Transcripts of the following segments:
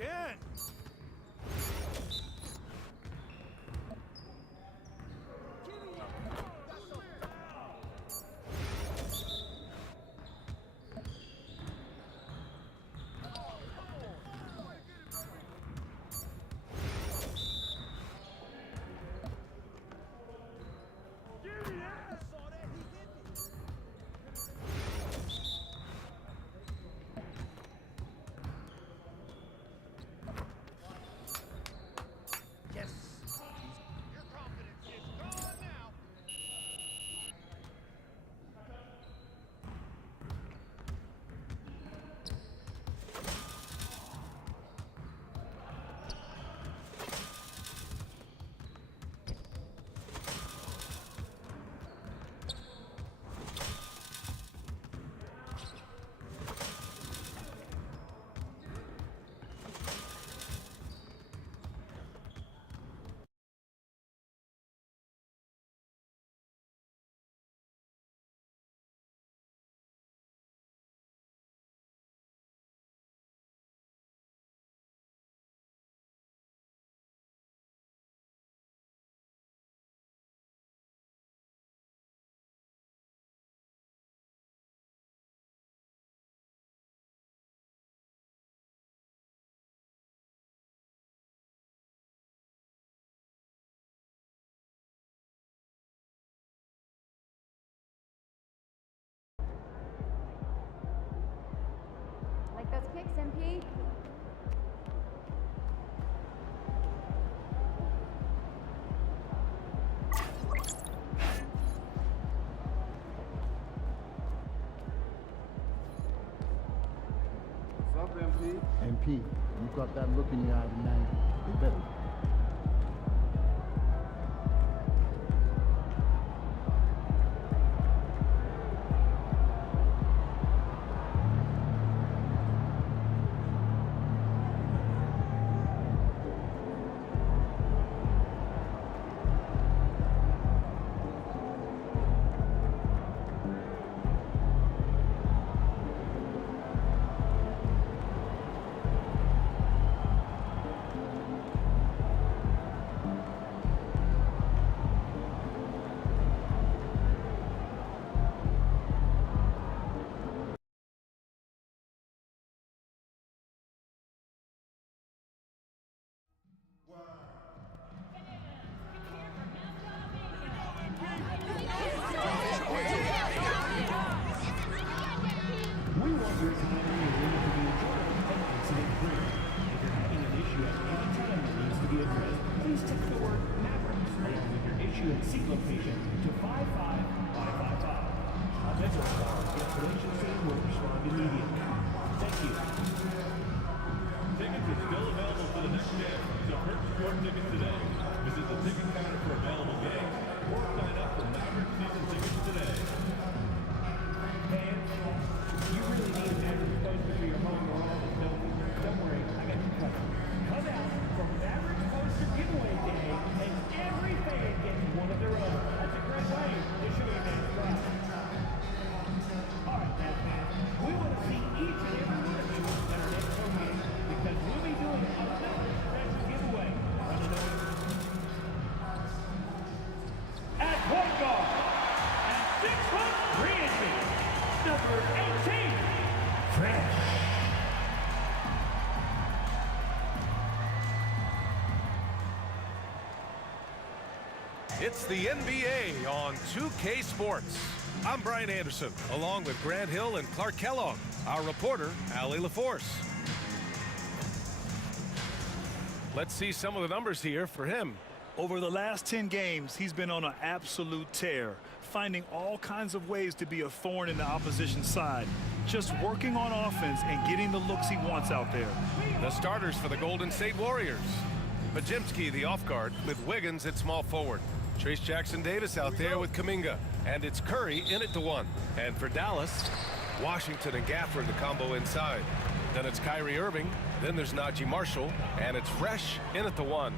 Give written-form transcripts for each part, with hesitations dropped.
again. Like those kicks, MP? What's up, MP? MP, you got that look in your eye tonight. You better. We want your time and your room to be enjoyable and accident-free. If you're having an issue at any time that needs to be addressed, please text the word Mavericks along with your issue and seat location to 55555. A member of our cancellation team will respond immediately. Thank you. Tickets are still available for the next game, so purchase your tickets today. Visit the ticket counter for available games or sign up for Maverick season tickets today. Fans, you really need a Mavericks poster for your home or office, don't you? Don't worry, I got you covered. Come out for Mavericks poster giveaway day, and every fan gets one of their own. That's a great way to show your man's pride. All right, Mavs fans, we want to see each and every one of you at our next home game because we'll be doing another special giveaway. Running over at point guard, at 6'3" inches, number 18, Fresh. It's the NBA on 2K Sports. I'm Brian Anderson, along with Grant Hill and Clark Kellogg. Our reporter, Allie LaForce. Let's see some of the numbers here for him. Over the last 10 games, he's been on an absolute tear, finding all kinds of ways to be a thorn in the opposition's side, just working on offense and getting the looks he wants out there. The starters for the Golden State Warriors. Majimski, the off guard, with Wiggins at small forward. Trace Jackson-Davis out there with Kuminga. And it's Curry in at the 1. And for Dallas, Washington and Gafford, the combo inside. Then it's Kyrie Irving. Then there's Najee Marshall. And it's Fresh in at the 1.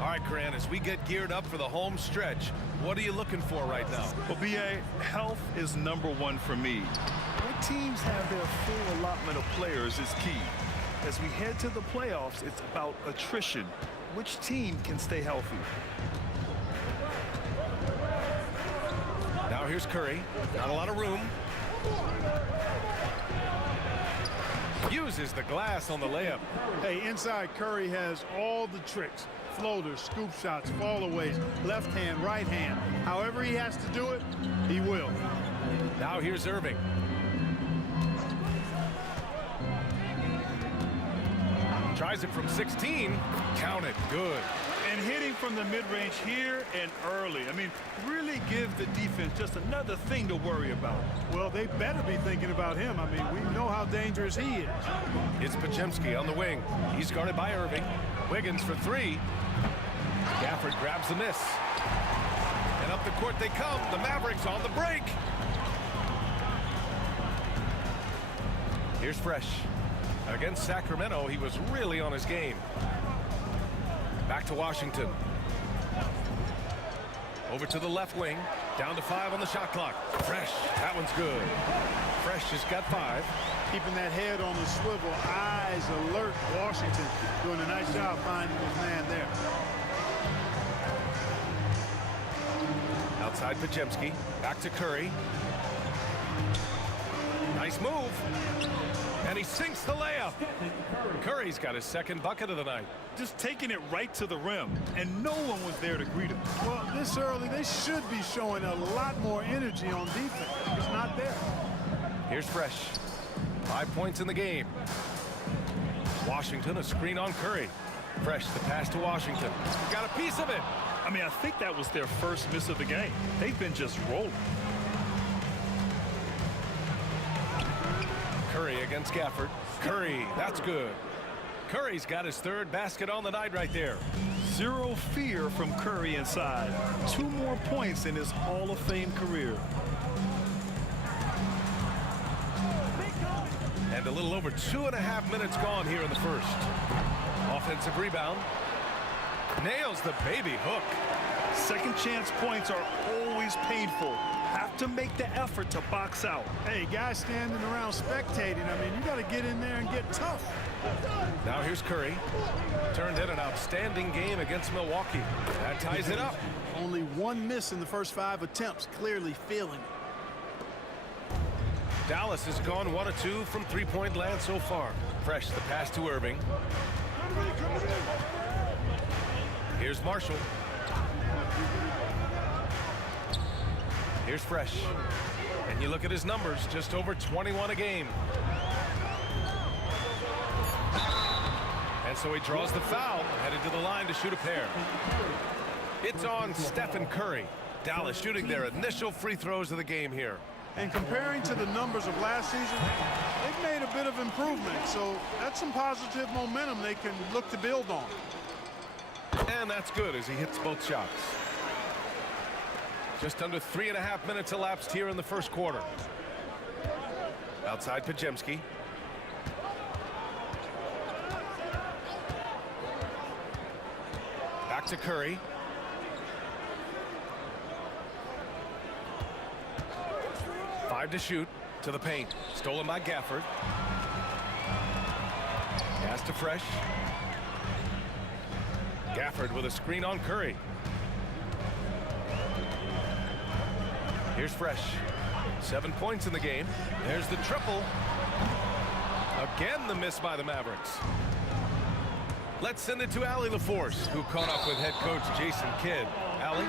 All right, Grant, as we get geared up for the home stretch, what are you looking for right now? Well, B.A., health is number one for me. When teams have their full allotment of players is key. As we head to the playoffs, it's about attrition. Which team can stay healthy? Now here's Curry. Not a lot of room. Uses the glass on the layup. Hey, inside Curry has all the tricks. Floaters, scoop shots, fallaways, left hand, right hand. However he has to do it, he will. Now here's Irving. Tries it from 16. Count it. Good. And hitting from the mid-range here and early. I mean, really give the defense just another thing to worry about. Well, they better be thinking about him. I mean, we know how dangerous he is. It's Podziemski on the wing. He's guarded by Irving. Wiggins for 3. Gafford grabs the miss. And up the court they come. The Mavericks on the break. Here's Fresh. Against Sacramento, he was really on his game. Back to Washington. Over to the left wing. Down to 5 on the shot clock. Fresh. That one's good. Fresh has got 5. Keeping that head on the swivel, eyes alert. Washington doing a nice job finding his man there. Outside Podziemski. Back to Curry. Nice move. And he sinks the layup. Curry's got his second bucket of the night. Just taking it right to the rim, and no one was there to greet him. Well, this early, they should be showing a lot more energy on defense. It's not there. Here's Fresh. 5 points in the game. Washington, a screen on Curry. Fresh, the pass to Washington. Got a piece of it. I mean, I think that was their first miss of the game. They've been just rolling. Curry against Gafford. Curry, that's good. Curry's got his 3rd basket on the night right there. Zero fear from Curry inside. 2 more points in his Hall of Fame career. And a little over 2.5 minutes gone here in the first. Offensive rebound. Nails the baby hook. Second chance points are always painful. Have to make the effort to box out. Hey, guys standing around spectating, I mean, you got to get in there and get tough. Now here's Curry. Turned in an outstanding game against Milwaukee. That ties it up. Only 1 miss in the first 5 attempts, clearly feeling it. Dallas has gone 1 of 2 from 3-point land so far. Fresh, the pass to Irving. Here's Marshall. Here's Fresh. And you look at his numbers, just over 21 a game. And so he draws the foul, headed to the line to shoot a pair. It's on Stephen Curry. Dallas shooting their initial free throws of the game here. And comparing to the numbers of last season, they've made a bit of improvement. So that's some positive momentum they can look to build on. And that's good as he hits both shots. Just under 3.5 minutes elapsed here in the first quarter. Outside Podziemski. Back to Curry. Five to shoot. To the paint. Stolen by Gafford. Pass to Fresh. Gafford with a screen on Curry. Here's Fresh. 7 points in the game. There's the triple. Again, the miss by the Mavericks. Let's send it to Allie LaForce, who caught up with head coach Jason Kidd. Allie?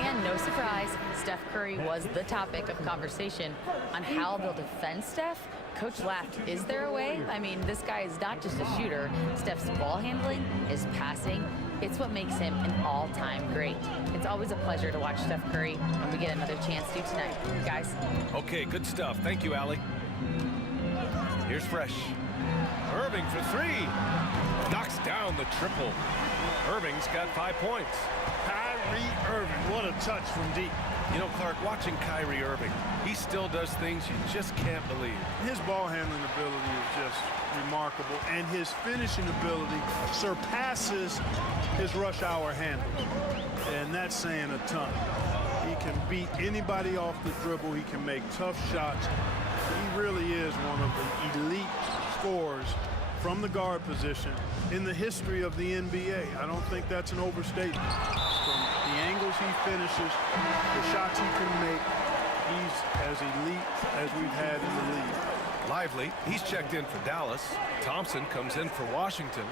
And no surprise, Steph Curry was the topic of conversation on how they'll defend Steph. Coach laughed. Is there a way? I mean, this guy is not just a shooter. Steph's ball handling, his passing, it's what makes him an all-time great. It's always a pleasure to watch Steph Curry, and we get another chance to tonight. Guys. Okay, good stuff. Thank you, Allie. Here's Fresh. Irving for 3. Knocks down the triple. Irving's got 5 points. Kyrie Irving, what a touch from deep. You know, Clark, watching Kyrie Irving, he still does things you just can't believe. His ball handling ability is just remarkable, and his finishing ability surpasses his rush hour handle. And that's saying a ton. He can beat anybody off the dribble. He can make tough shots. He really is one of the elite scorers from the guard position in the history of the NBA. I don't think that's an overstatement. From the angles he finishes, the shots he can make, he's as elite as we've had in the league. Lively, he's checked in for Dallas. Thompson comes in for Washington.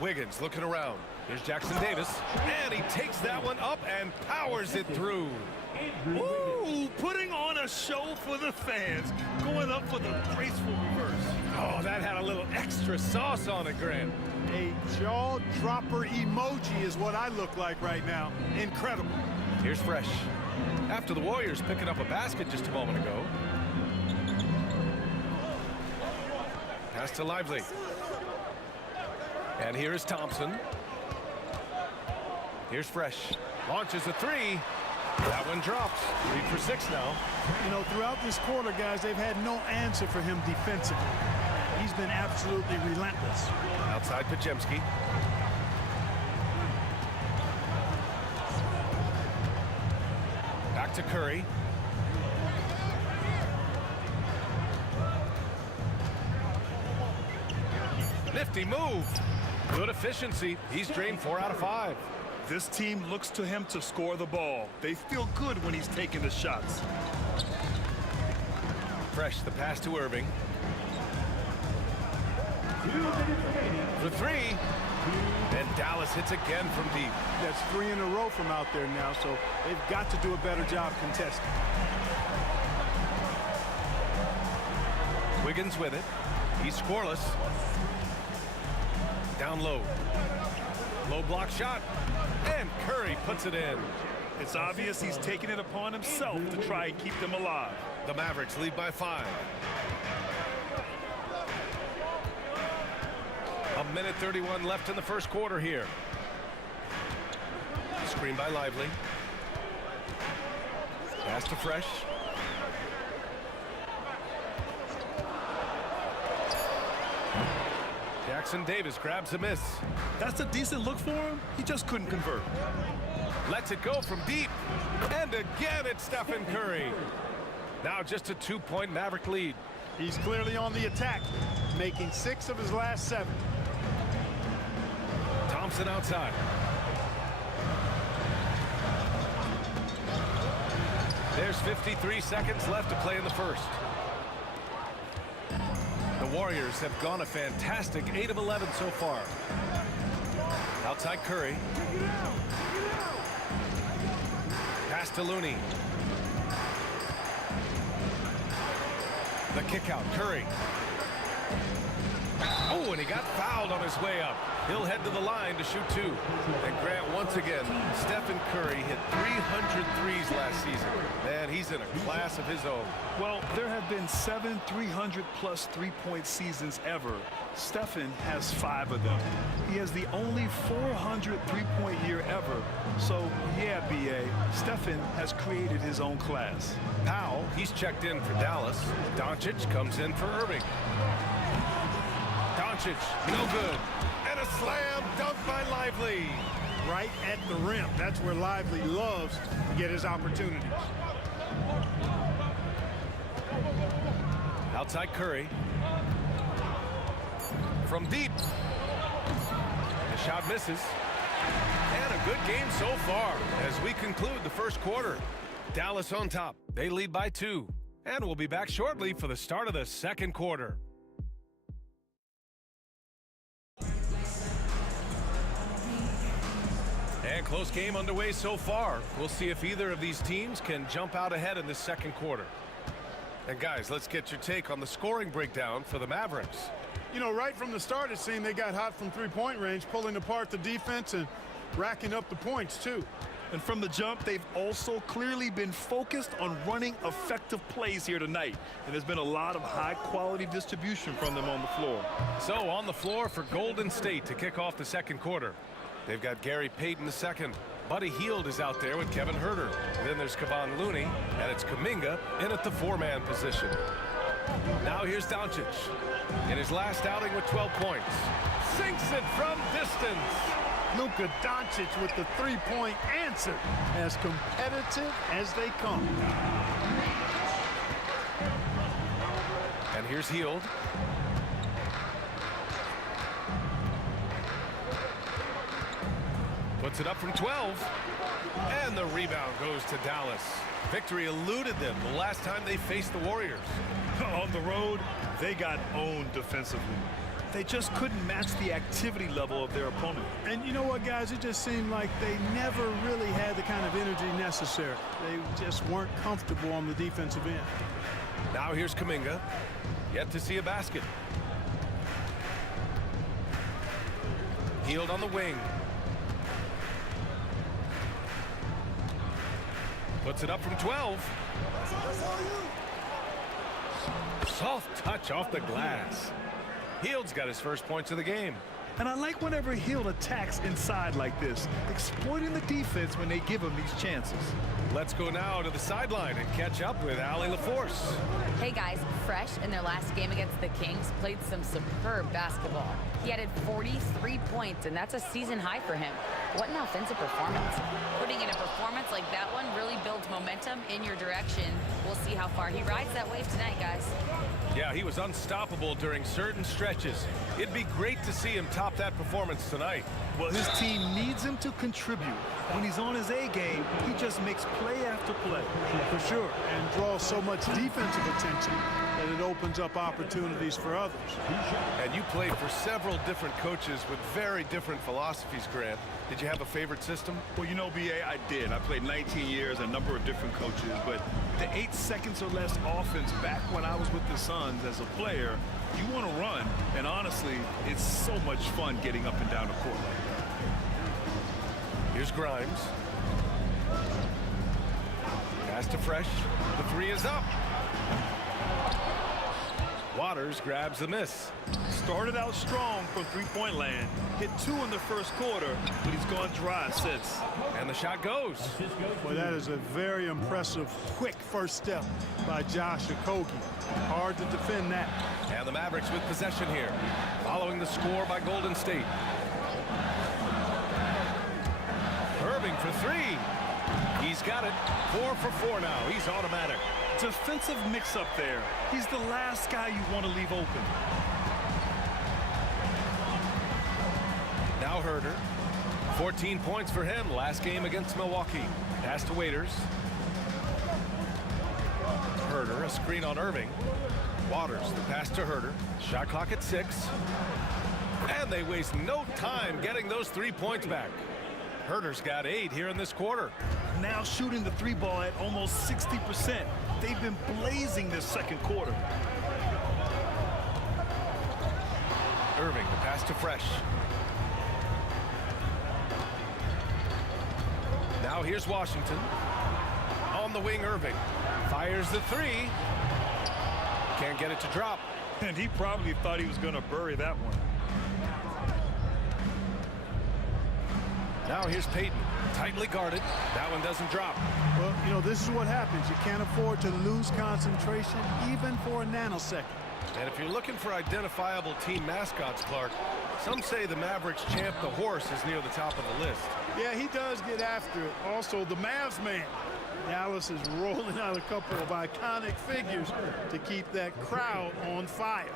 Wiggins looking around. Here's Jackson Davis, and he takes that one up and powers it through. Ooh, putting on a show for the fans, going up with a graceful reverse. Oh, that had a little extra sauce on it, Grant. A jaw-dropper emoji is what I look like right now. Incredible. Here's Fresh. After the Warriors picking up a basket just a moment ago. Pass to Lively. And here's Thompson. Here's Fresh. Launches a three. That one drops. 3 for 6 now. You know, throughout this quarter, guys, they've had no answer for him defensively. He's been absolutely relentless. Outside Podziemski. Back to Curry. Nifty move. Good efficiency. He's drained 4 out of 5. This team looks to him to score the ball. They feel good when he's taking the shots. Fresh, the pass to Irving. For 3. And Dallas hits again from deep. That's 3 in a row from out there now, so they've got to do a better job contesting. Wiggins with it. He's scoreless. Down low. Low block shot. And Curry puts it in. It's obvious he's taking it upon himself to try and keep them alive. The Mavericks lead by 5. 1:31 left in the first quarter here. Screen by Lively. Pass to Fresh. Jackson Davis grabs a miss. That's a decent look for him. He just couldn't convert. Lets it go from deep. And again, it's Stephen Curry. Now just a 2-point Maverick lead. He's clearly on the attack, making 6 of his last 7. Thompson outside. There's 53 seconds left to play in the first. The Warriors have gone a fantastic 8 of 11 so far. Outside Curry. Pass to Looney. The kick out, Curry. Oh, and he got fouled on his way up. He'll head to the line to shoot 2. And Grant, once again, Stephen Curry hit 300 threes last season. Man, he's in a class of his own. Well, there have been 7 300-plus three-point seasons ever. Stephen has 5 of them. He has the only 400 three-point year ever. So, yeah, B.A., Stephen has created his own class. Powell, he's checked in for Dallas. Doncic comes in for Irving. Doncic, no good. And a slam dunk by Lively. Right at the rim. That's where Lively loves to get his opportunities. Outside Curry. From deep. The shot misses. And a good game so far as we conclude the first quarter. Dallas on top. They lead by 2. And we'll be back shortly for the start of the second quarter. And close game underway so far. We'll see if either of these teams can jump out ahead in this second quarter. And guys, let's get your take on the scoring breakdown for the Mavericks. You know, right from the start, it seemed they got hot from three-point range, pulling apart the defense and racking up the points, too. And from the jump, they've also clearly been focused on running effective plays here tonight. And there's been a lot of high-quality distribution from them on the floor. So on the floor for Golden State to kick off the second quarter. They've got Gary Payton II. Buddy Hield is out there with Kevin Huerter. Then there's Kevon Looney, and it's Kuminga in at the 4-man position. Now here's Doncic. In his last outing with 12 points. Sinks it from distance. Luka Doncic with the three-point answer. As competitive as they come. here's Hield. Puts it up from 12. And the rebound goes to Dallas. Victory eluded them the last time they faced the Warriors. On the road, they got owned defensively. They just couldn't match the activity level of their opponent. And you know what, guys? It just seemed like they never really had the kind of energy necessary. They just weren't comfortable on the defensive end. Now here's Kuminga. Yet to see a basket. Hield on the wing. Puts it up from 12. Soft touch off the glass. Hield's got his first points of the game. And I like whenever Hield attacks inside like this, exploiting the defense when they give him these chances. Let's go now to the sideline and catch up with Allie LaForce. Hey guys, Fresh in their last game against the Kings played some superb basketball. He added 43 points, and that's a season high for him. What an offensive performance. Putting in a performance like that one really builds momentum in your direction. We'll see how far he rides that wave tonight, guys. Yeah, he was unstoppable during certain stretches. It'd be great to see him top that performance tonight. Well, his team needs him to contribute. When he's on his A game, he just makes play after play. For sure, and draws so much defensive attention that it opens up opportunities for others. And you played for several different coaches with very different philosophies, Grant. Did you have a favorite system? Well, you know, B.A., I did. I played 19 years, a number of different coaches, but the 8 seconds or less offense back when I was with the Suns as a player, you want to run, and honestly, it's so much fun getting up and down the court. Here's Grimes. Pass to Fresh. The three is up. Waters grabs the miss. Started out strong from three-point land, hit 2 in the first quarter, but he's gone dry since. And the shot goes. Well, that is a very impressive, quick first step by Josh Okogie. Hard to defend that. And the Mavericks with possession here, following the score by Golden State. Irving for 3. He's got it. 4 for 4 now. He's automatic. Defensive mix-up there. He's the last guy you want to leave open. Now Herder. 14 points for him last game against Milwaukee. Pass to Waiters. Herder, a screen on Irving. Waters, the pass to Herder. Shot clock at 6. And they waste no time getting those 3 points back. Herder's got 8 here in this quarter. Now shooting the 3 ball at almost 60%. They've been blazing this second quarter. Irving, the pass to Fresh. Now here's Washington. On the wing, Irving. Fires the 3. Can't get it to drop. And he probably thought he was going to bury that one. Now here's Payton. Tightly guarded. That one doesn't drop. Well, you know, this is what happens. You can't afford to lose concentration even for a nanosecond. And if you're looking for identifiable team mascots, Clark, some say the Mavericks champ, the horse, is near the top of the list. Yeah, he does get after it. Also, the Mavs man. Dallas is rolling out a couple of iconic figures to keep that crowd on fire.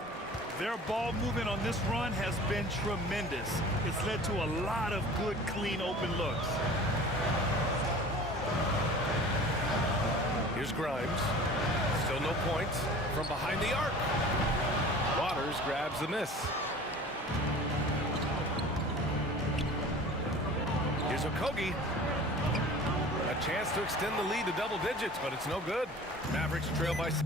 Their ball movement on this run has been tremendous. It's led to a lot of good, clean, open looks. Here's Grimes. Still no points from behind the arc. Waters grabs the miss. Here's Okogie. A chance to extend the lead to double digits, but it's no good. Mavericks trail by 6.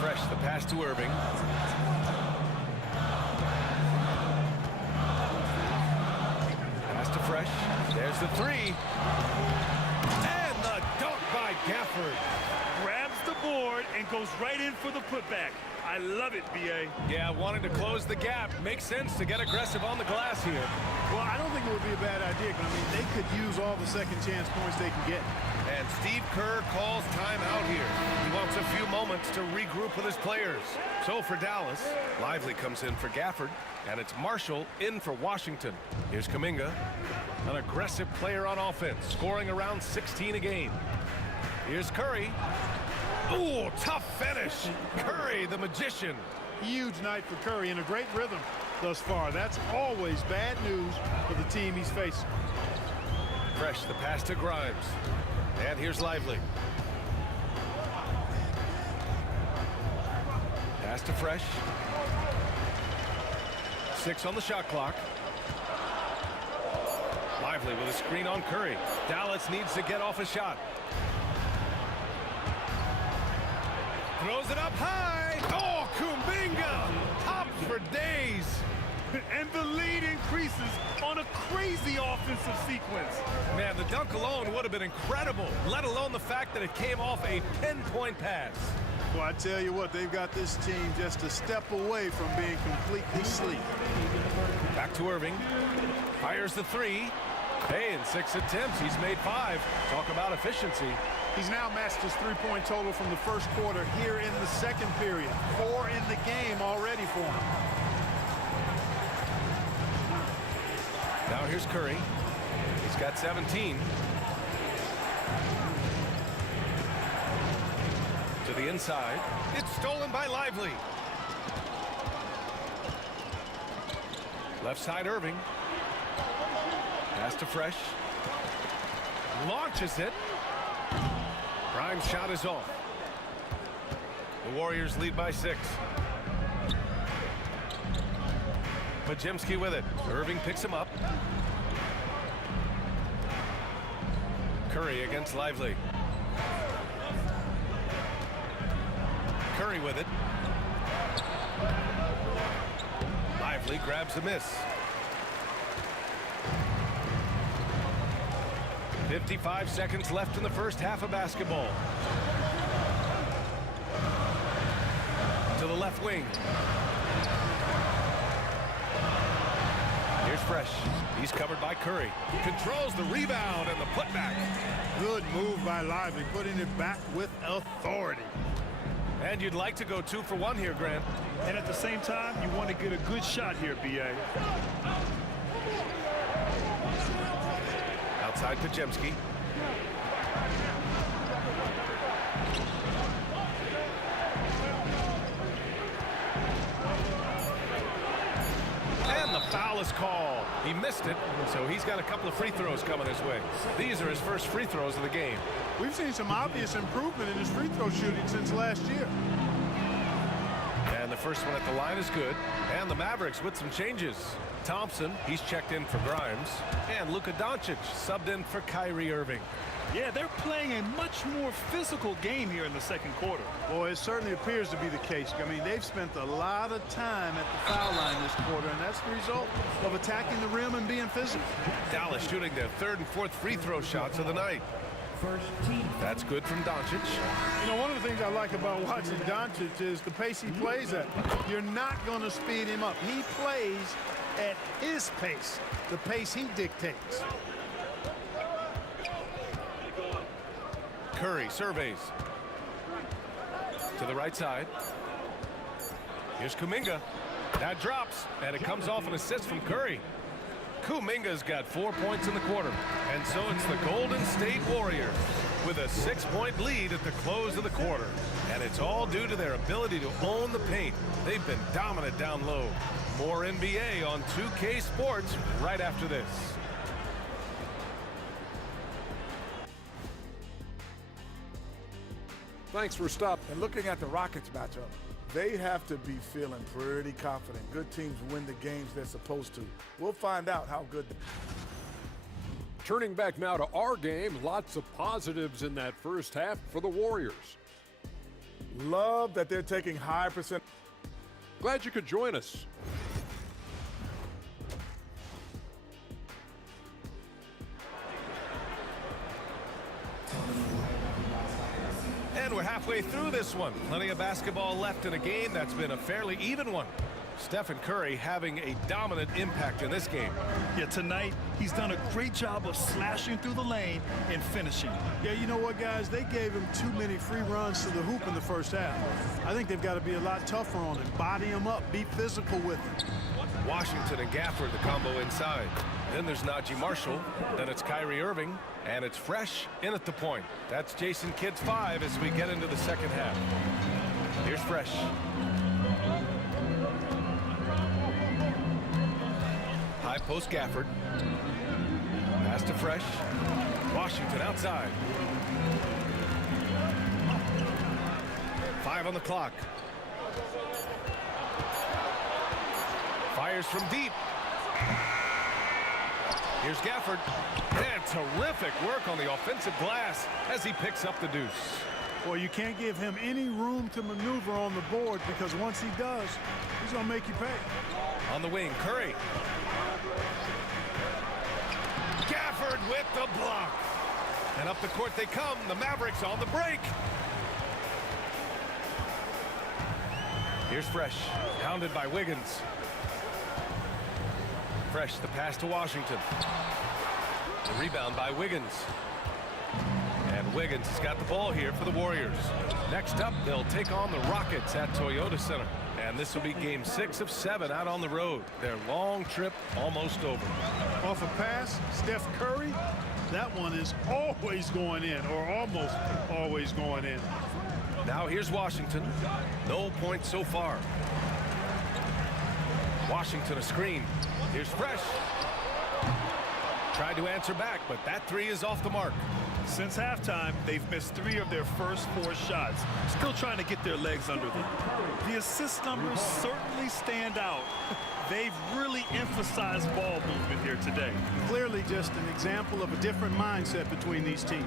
Fresh, the pass to Irving. Pass to Fresh. There's the 3. And the dunk by Gafford. Grabs the board and goes right in for the putback. I love it, B.A. Yeah, wanting to close the gap. Makes sense to get aggressive on the glass here. Well, I don't think it would be a bad idea, but I mean, they could use all the second chance points they can get. And Steve Kerr calls timeout here. He wants gets a few moments to regroup with his players. So for Dallas, Lively comes in for Gafford, and it's Marshall in for Washington. Here's Kuminga, an aggressive player on offense, scoring around 16 a game. Here's Curry. Ooh, tough finish. Curry, the magician. Huge night for Curry and a great rhythm thus far. That's always bad news for the team he's facing. Fresh the pass to Grimes. And here's Lively. Pass to Fresh. 6 on the shot clock. Lively with a screen on Curry. Dallas needs to get off a shot. Throws it up high. Oh, Kuminga tops for days. And the lead increases on a crazy offensive sequence. Man, the dunk alone would have been incredible, let alone the fact that it came off a pinpoint pass. Well, I tell you what, they've got this team just a step away from being completely sleek. Back to Irving. Fires the 3. Hey, in 6 attempts, he's made 5. Talk about efficiency. He's now matched his three-point total from the first quarter here in the second period. 4 in the game already for him. Now here's Curry. He's got 17. To the inside. It's stolen by Lively. Left side Irving. Pass to Fresh. Launches it. Grimes' shot is off. The Warriors lead by 6. Majimski with it. Irving picks him up. Curry against Lively. Curry with it. Lively grabs the miss. 55 seconds left in the first half of basketball. To the left wing. Here's Fresh. He's covered by Curry. Controls the rebound and the putback. Good move by Lively, putting it back with authority. And you'd like to go 2 for 1 here, Grant. And at the same time, you want to get a good shot here, B.A. Outside Pajemski. And the foul is called. He missed it, so he's got a couple of free throws coming his way. These are his first free throws of the game. We've seen some obvious improvement in his free throw shooting since last year. And the first one at the line is good. And the Mavericks with some changes. Thompson, he's checked in for Grimes. And Luka Doncic subbed in for Kyrie Irving. Yeah, they're playing a much more physical game here in the second quarter. Boy, it certainly appears to be the case. I mean, they've spent a lot of time at the foul line this quarter, and that's the result of attacking the rim and being physical. Dallas shooting their 3rd and 4th free throw shots of the night. First team. That's good from Doncic. You know, one of the things I like about watching Doncic is the pace he plays at. You're not going to speed him up. He plays at his pace, the pace he dictates. Curry surveys. To the right side. Here's Kuminga. That drops, and it comes off an assist from Curry. Kuminga's got 4 points in the quarter. And so it's the Golden State Warriors with a 6-point lead at the close of the quarter. And it's all due to their ability to own the paint. They've been dominant down low. More NBA on 2K Sports right after this. Thanks for stopping. And looking at the Rockets matchup, they have to be feeling pretty confident. Good teams win the games they're supposed to. We'll find out how good. Turning back now to our game, lots of positives in that first half for the Warriors. Love that they're taking high percent. Glad you could join us. And we're halfway through this one. Plenty of basketball left in a game that's been a fairly even one. Stephen Curry having a dominant impact in this game. Yeah, tonight he's done a great job of slashing through the lane and finishing. Yeah, you know what, guys? They gave him too many free runs to the hoop in the first half. I think they've got to be a lot tougher on him. Body him up. Be physical with him. Washington and Gafford, the combo inside. Then there's Najee Marshall. Then it's Kyrie Irving. And it's Fresh in at the point. That's Jason Kidd's 5 as we get into the second half. Here's Fresh. High post Gafford. Pass to Fresh. Washington outside. 5 on the clock. Fires from deep. Here's Gafford. And terrific work on the offensive glass as he picks up the deuce. Well, you can't give him any room to maneuver on the board because once he does, he's going to make you pay. On the wing, Curry. Gafford with the block. And up the court they come. The Mavericks on the break. Here's Fresh, hounded by Wiggins. Fresh, the pass to Washington. The rebound by Wiggins. And Wiggins has got the ball here for the Warriors. Next up, they'll take on the Rockets at Toyota Center. And this will be game 6 of 7 out on the road. Their long trip almost over. Off a pass, Steph Curry, that one is always going in, or almost always going in. Now here's Washington. No points so far. Washington a screen. Here's Fresh. Tried to answer back, but that 3 is off the mark. Since halftime, they've missed 3 of their first 4 shots. Still trying to get their legs under them. The assist numbers certainly stand out. They've really emphasized ball movement here today. Clearly just an example of a different mindset between these teams.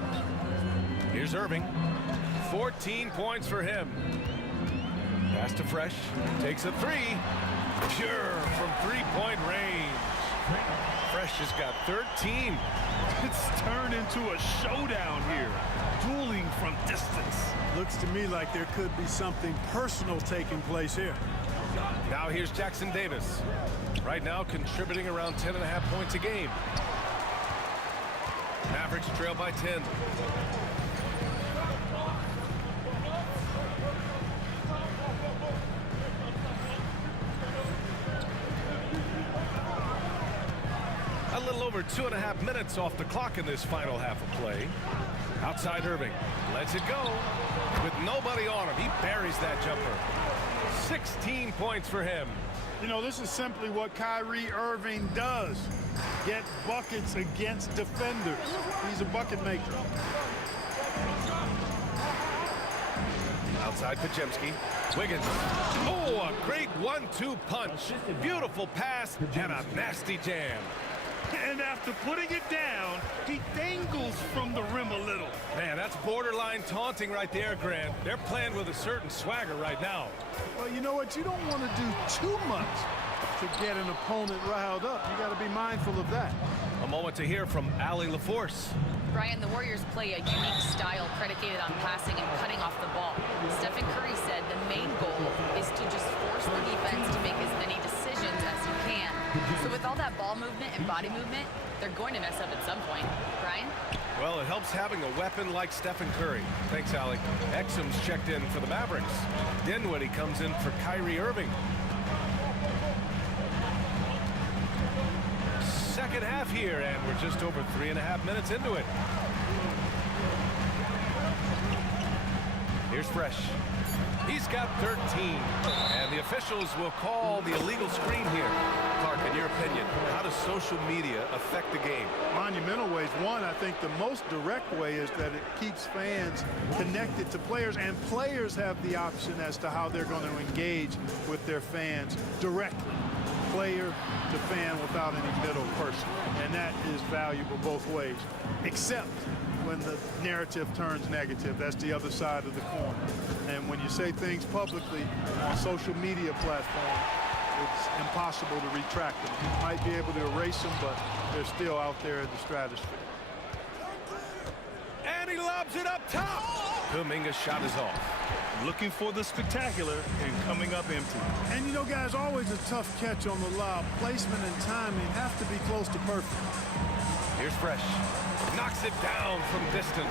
Here's Irving. 14 points for him. Pass to Fresh. Takes a 3. Pure from 3-point range. Fresh has got 13. It's turned into a showdown here. Dueling from distance. Looks to me like there could be something personal taking place here. Now here's Jackson Davis. Right now contributing around 10.5 points a game. Mavericks trail by 10. A little over 2.5 minutes off the clock in this final half of play. Outside Irving. Lets it go. With nobody on him, he buries that jumper. 16 points for him. You know, this is simply what Kyrie Irving does. Get buckets against defenders. He's a bucket maker. Outside Podziemski. Wiggins. Oh, a great 1-2 punch. Beautiful pass and a nasty jam. And after putting it down, he dangles from the rim a little. Man, that's borderline taunting right there, Grant. They're playing with a certain swagger right now. Well, you know what? You don't want to do too much to get an opponent riled up. You got to be mindful of that. A moment to hear from Allie LaForce. Brian, the Warriors play a unique style predicated on passing and cutting off the ball. Stephen Curry said the main goal is to just force the defense to make as many decisions as you can. So with all that ball movement and body movement, they're going to mess up at some point. Brian? Well, it helps having a weapon like Stephen Curry. Thanks, Allie. Exum's checked in for the Mavericks. Dinwiddie comes in for Kyrie Irving. Second half here, and we're just over 3.5 minutes into it. Here's Fresh. He's got 13. And the officials will call the illegal screen here. Clark, in your opinion, how does social media affect the game? Monumental ways. One, I think the most direct way is that it keeps fans connected to players, and players have the option as to how they're going to engage with their fans directly. Player to fan without any middle person. And that is valuable both ways, except when the narrative turns negative. That's the other side of the coin. And when you say things publicly on social media platforms, it's impossible to retract them. You might be able to erase them, but they're still out there in the stratosphere. And he lobs it up top. Kuminga's shot is off. looking for the spectacular and coming up empty. And you know, guys, always a tough catch on the lob. Placement and timing have to be close to perfect. Here's Fresh. Knocks it down from distance.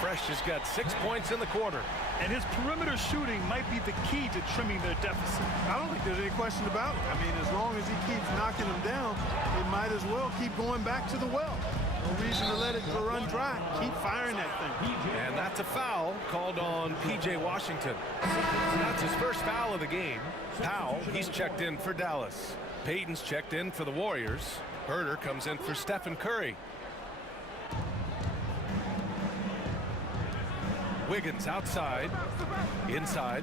Fresh has got 6 points in the quarter. And his perimeter shooting might be the key to trimming their deficit. I don't think there's any question about it. I mean, as long as he keeps knocking them down, they might as well keep going back to the well. No reason to let it run dry. Keep firing that thing. And that's a foul called on P.J. Washington. That's his first foul of the game. Powell, he's checked in for Dallas. Payton's checked in for the Warriors. Herder comes in for Stephen Curry. Wiggins outside, inside,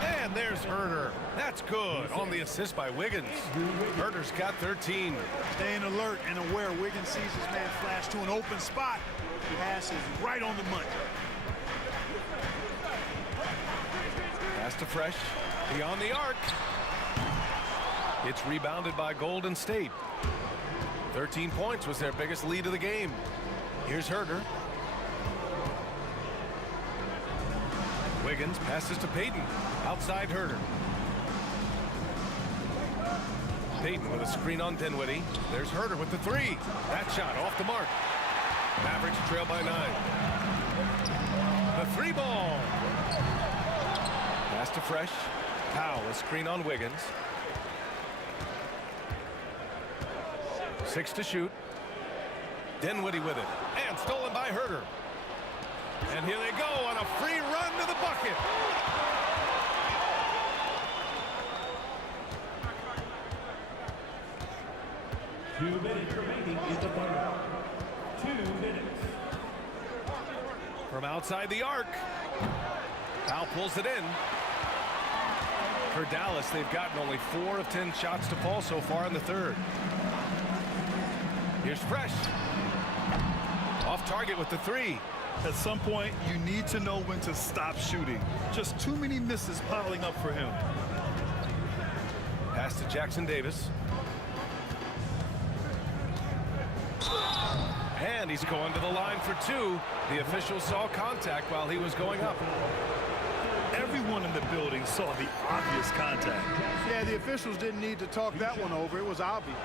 and there's Herder. That's good on the assist by Wiggins. Herder's got 13. Staying alert and aware. Wiggins sees his man flash to an open spot. Pass is right on the money. Pass to Fresh, beyond the arc. It's rebounded by Golden State. 13 points was their biggest lead of the game. Here's Herder. Wiggins passes to Payton. Outside Herder. Payton with a screen on Dinwiddie. There's Herder with the three. That shot off the mark. Mavericks trail by 9. The three ball. Pass to Fresh. Powell, a screen on Wiggins. 6 to shoot. Dinwiddie with it. And stolen by Herder. And here they go on a free run to the bucket. Two minutes remaining in the third. 2 minutes. From outside the arc. Powell pulls it in. For Dallas, they've gotten only 4 of 10 shots to fall so far in the third. Here's Fresh. Off target with the three. At some point, you need to know when to stop shooting. Just too many misses piling up for him. Pass to Jackson Davis. And he's going to the line for 2. The official saw contact while he was going up. Everyone in the building saw the obvious contact. Yeah, the officials didn't need to talk that one over. It was obvious.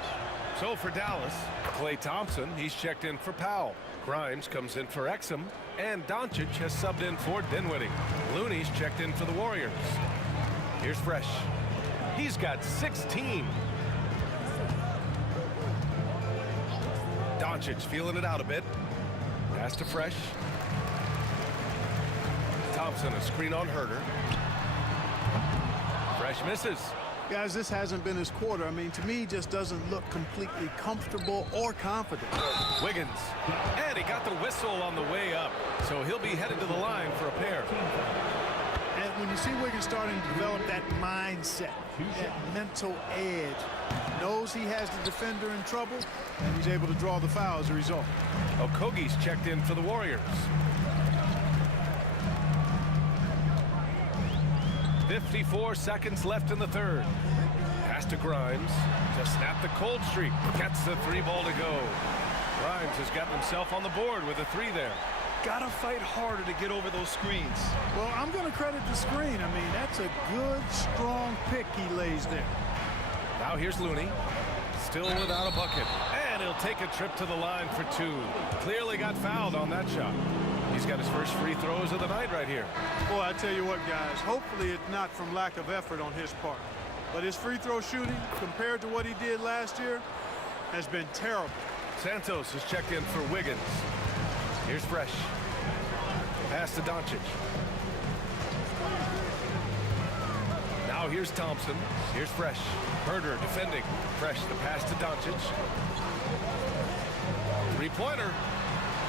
So for Dallas, Klay Thompson, he's checked in for Powell. Grimes comes in for Exum, and Doncic has subbed in for Dinwiddie. Looney's checked in for the Warriors. Here's Fresh. He's got 16. Doncic feeling it out a bit. Pass to Fresh. Thompson, a screen on Herder. Fresh misses. Guys, this hasn't been his quarter. I mean, to me, he just doesn't look completely comfortable or confident. Wiggins. And he got the whistle on the way up. So he'll be headed to the line for a pair. And when you see Wiggins starting to develop that mindset, that mental edge, knows he has the defender in trouble, and he's able to draw the foul as a result. Okogie's checked in for the Warriors. 54 seconds left in the third. Pass to Grimes to snap the cold streak. Gets the three ball to go. Grimes has gotten himself on the board with a three there. Gotta fight harder to get over those screens. Well, I'm going to credit the screen. I mean, that's a good, strong pick he lays there. Now here's Looney. Still without a bucket. And he'll take a trip to the line for 2. Clearly got fouled on that shot. He's got his first free throws of the night right here. Boy, I tell you what, guys, hopefully it's not from lack of effort on his part. But his free throw shooting, compared to what he did last year, has been terrible. Santos has checked in for Wiggins. Here's Fresh. Pass to Doncic. Now here's Thompson. Here's Fresh. Herder defending. Fresh, the pass to Doncic. Three-pointer.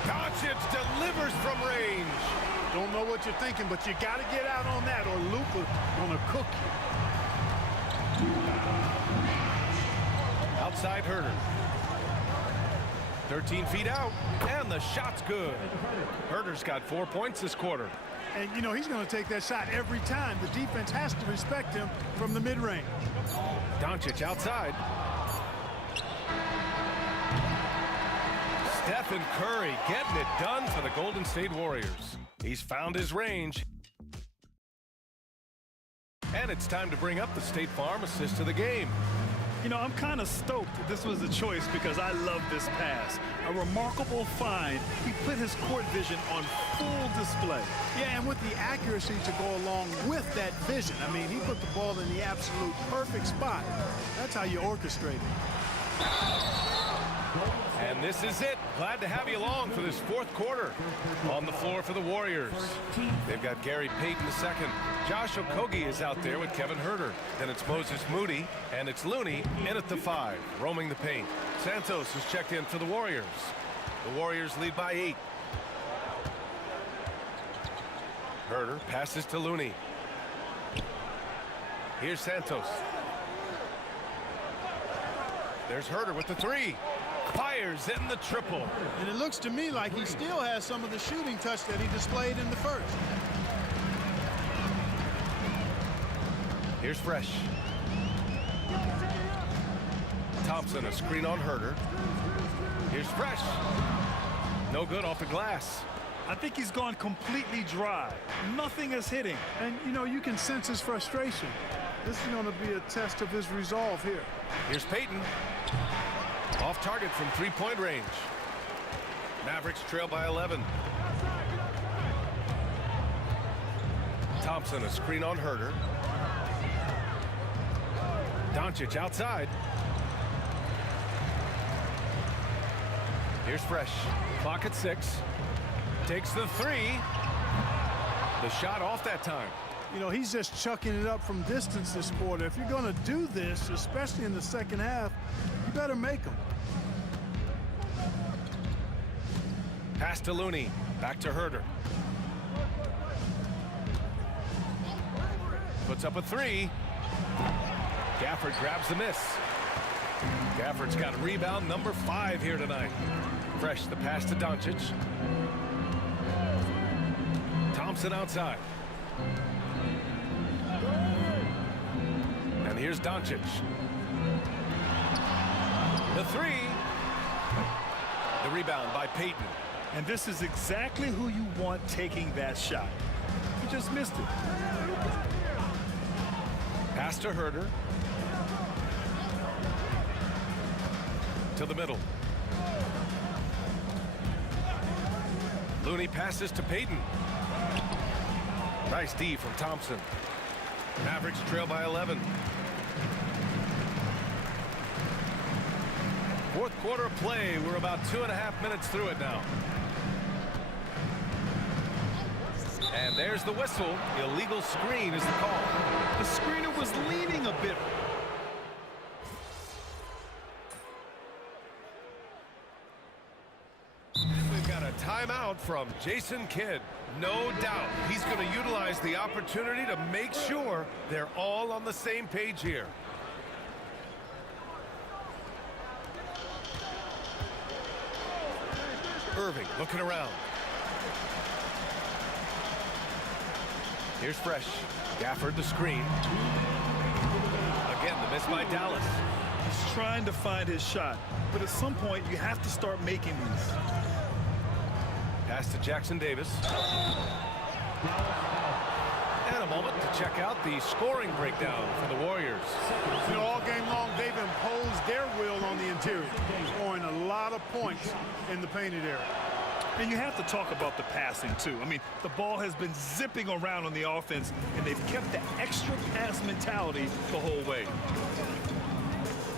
Doncic delivers from range. Don't know what you're thinking, but you got to get out on that or Luka gonna cook you. Outside Herder. 13 feet out, and the shot's good. Herder's got 4 points this quarter. And, you know, he's going to take that shot every time. The defense has to respect him from the mid-range. Doncic outside. Stephen Curry getting it done for the Golden State Warriors. He's found his range. And it's time to bring up the State Farm assist of the game. You know, I'm kind of stoked that this was a choice because I love this pass. A remarkable find. He put his court vision on full display. Yeah, and with the accuracy to go along with that vision. I mean, he put the ball in the absolute perfect spot. That's how you orchestrate it. And this is it. Glad to have you along for this fourth quarter. On the floor for the Warriors, they've got Gary Payton II. Josh Okogie is out there with Kevin Huerter. Then it's Moses Moody, and it's Looney in at the 5, roaming the paint. Santos is checked in for the Warriors. The Warriors lead by 8. Huerter passes to Looney. Here's Santos. There's Huerter with the 3. Fires in the triple. And it looks to me like he still has some of the shooting touch that he displayed in the first. Here's Fresh. Thompson, a screen on Huerter. Here's Fresh. No good off the glass. I think he's gone completely dry. Nothing is hitting. And, you know, you can sense his frustration. This is going to be a test of his resolve here. Here's Payton. Off target from 3-point range. Mavericks trail by 11. Thompson, a screen on Huerter. Doncic outside. Here's Fresh. Clock at 6. Takes the 3. The shot off that time. You know, he's just chucking it up from distance this quarter. If you're going to do this, especially in the second half, you better make them. Pass to Looney. Back to Huerter. Puts up a 3. Gafford grabs the miss. Gafford's got rebound number 5 here tonight. Fresh, the pass to Doncic. Thompson outside. And here's Doncic. The 3. The rebound by Payton. And this is exactly who you want taking that shot. He just missed it. Pass to Huerter. To the middle. Looney passes to Payton. Nice D from Thompson. Mavericks trail by 11. Fourth quarter of play. We're about 2.5 minutes through it now. And there's the whistle. Illegal screen is the call. The screener was leaning a bit. We've got a timeout from Jason Kidd. No doubt he's going to utilize the opportunity to make sure they're all on the same page here. Irving looking around. Here's Fresh. Gafford the screen. Again, the miss by Dallas. He's trying to find his shot, but at some point you have to start making these. Pass to Jackson Davis. And a moment to check out the scoring breakdown for the Warriors. You know, all game long, they've imposed their will on the interior, scoring a lot of points in the painted area. And you have to talk about the passing, too. I mean, the ball has been zipping around on the offense, and they've kept the extra pass mentality the whole way.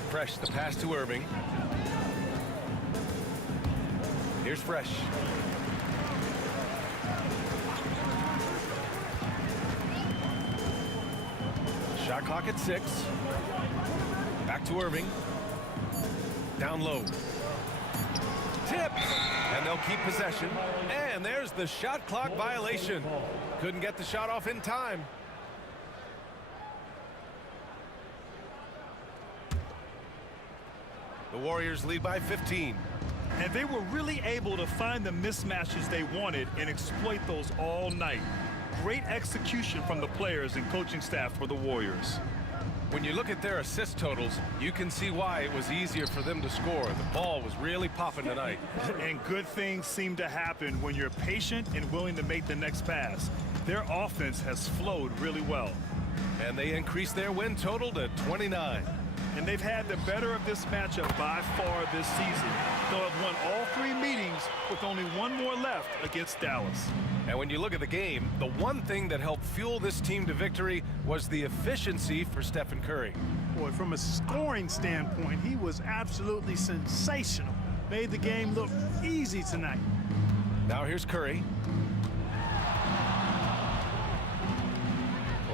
Fresh, the pass to Irving. Here's Fresh. Shot clock at 6. Back to Irving. Down low. Tip. And they'll keep possession. And there's the shot clock violation. Couldn't get the shot off in time. The Warriors lead by 15. And they were really able to find the mismatches they wanted and exploit those all night. Great execution from the players and coaching staff for the Warriors. When you look at their assist totals, you can see why it was easier for them to score. The ball was really popping tonight. And good things seem to happen when you're patient and willing to make the next pass. Their offense has flowed really well. And they increased their win total to 29. And they've had the better of this matchup by far this season. They'll have won all 3 meetings with only 1 more left against Dallas. And when you look at the game, the one thing that helped fuel this team to victory was the efficiency for Stephen Curry. Boy, from a scoring standpoint, he was absolutely sensational. Made the game look easy tonight. Now here's Curry.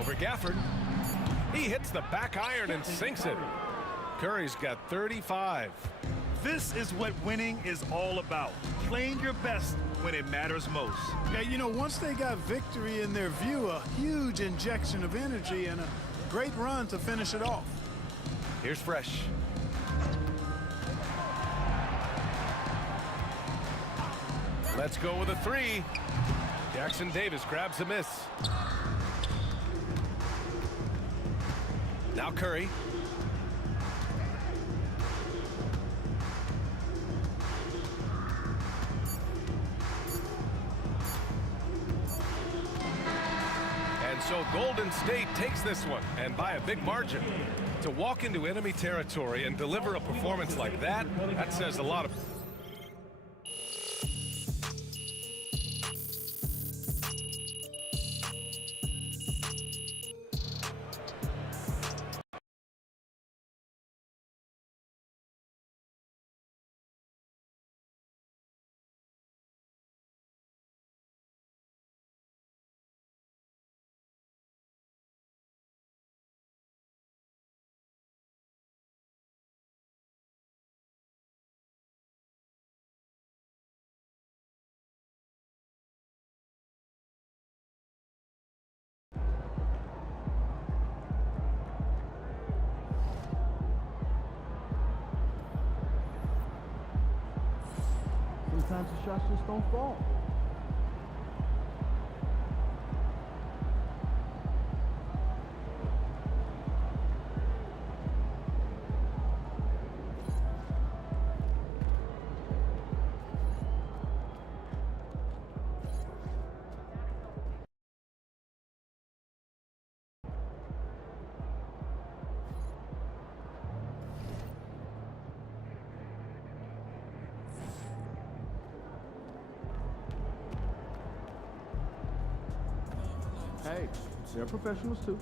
Over Gafford. He hits the back iron and sinks it. Curry's got 35. This is what winning is all about. Playing your best when it matters most. Yeah, you know, once they got victory in their view, a huge injection of energy and a great run to finish it off. Here's Fresh. Let's go with a 3. Jackson Davis grabs a miss. Now Curry. And so Golden State takes this one, and by a big margin. To walk into enemy territory and deliver a performance like that, that says a lot of... Sometimes the shots just don't fall. Hey, they're professionals too.